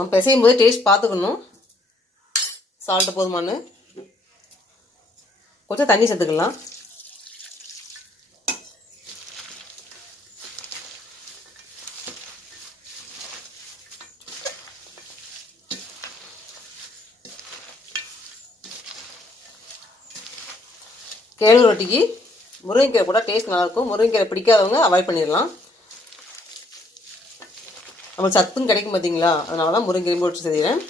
நம்ம பிசையும் போது டேஸ்ட் பார்த்துக்கணும், சால்ட்டு போதுமானு. கொஞ்சம் தண்ணி சேர்த்துக்கலாம். கேழ்வரகு ரொட்டிக்கு முருங்கைக்கீரை கூட டேஸ்ட் நல்லாயிருக்கும். முருங்கைக்கீரை பிடிக்காதவங்க அவாய்ட் பண்ணிடலாம். நம்மளுக்கு சத்தும் கிடைக்கும் பார்த்தீங்களா, அதனால தான் முருங்கைக்கீரை போட்டு செய்கிறேன்.